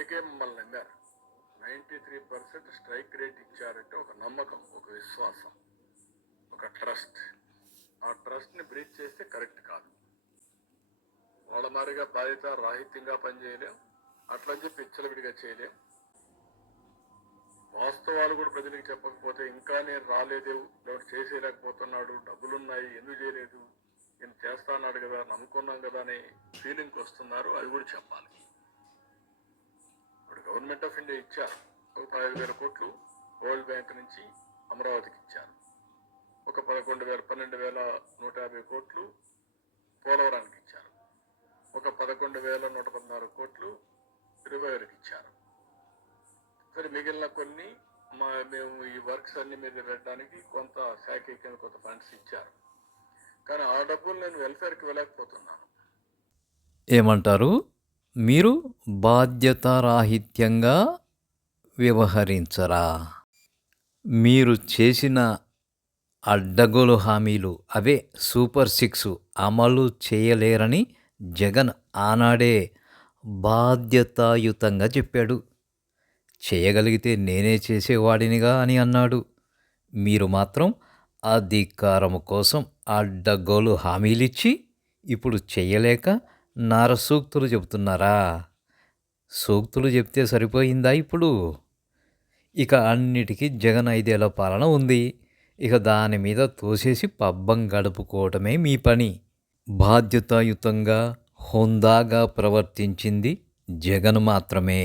అందుకే మమ్మల్ని నమ్మారు. 93% స్ట్రైక్ రేట్ ఇచ్చారంటే ఒక నమ్మకం, ఒక విశ్వాసం, ఒక ట్రస్ట్. ఆ ట్రస్ట్ని బ్రీచ్ చేస్తే కరెక్ట్ కాదు. వాళ్ళ మారిగా బాధ్యత రాహిత్యంగా పనిచేయలేం, అట్లని చెప్పి విచ్చలవిడిగా చేయలేం. వాస్తవాలు కూడా ప్రజలకు చెప్పకపోతే ఇంకా నేను రాలేదు, చేసేయలేకపోతున్నాడు, డబ్బులున్నాయి, ఎందుకు చేయలేదు, నేను చేస్తా అన్నాడు కదా, నమ్ముకున్నాం కదా అనే ఫీలింగ్కి వస్తున్నారు. అది కూడా చెప్పాలి. ఇప్పుడు గవర్నమెంట్ ఆఫ్ ఇండియా ఇచ్చారు, ఒక 15,000 కోట్లు వరల్డ్ బ్యాంక్ నుంచి అమరావతికి ఇచ్చారు. ఒక 12,150 కోట్లు పోలవరానికి ఇచ్చారు. ఒక 11,116 కోట్లు రివైవర్కి ఇచ్చారు. సరే, మిగిలిన కొన్ని మేము ఈ వర్క్స్ అన్ని మీద పెట్టడానికి కొంత శాఖ కింద కొంత ఫండ్స్ ఇచ్చారు. కానీ ఆ డబ్బులు నేను వెల్ఫేర్కి వెళ్ళకపోతున్నాను. ఏమంటారు? మీరు బాధ్యతారాహిత్యంగా వ్యవహరించరా? మీరు చేసిన అడ్డగోలు హామీలు, అవే సూపర్ 6 అమలు చేయలేరని జగన్ ఆనాడే బాధ్యతాయుతంగా చెప్పాడు. చేయగలిగితే నేనే చేసేవాడినిగా అని అన్నాడు. మీరు మాత్రం అధికారం కోసం అడ్డగోలు హామీలిచ్చి ఇప్పుడు చెయ్యలేక నారసూక్తులు చెబుతున్నారా? సూక్తులు చెప్తే సరిపోయిందా ఇప్పుడు? ఇక అన్నిటికీ జగన్ 5 ఏళ్ల పాలన ఉంది. ఇక దాని మీద తోసేసి పబ్బం గడుపుకోవటమే మీ పని. బాధ్యతాయుతంగా హుందాగా ప్రవర్తించింది జగన్ మాత్రమే.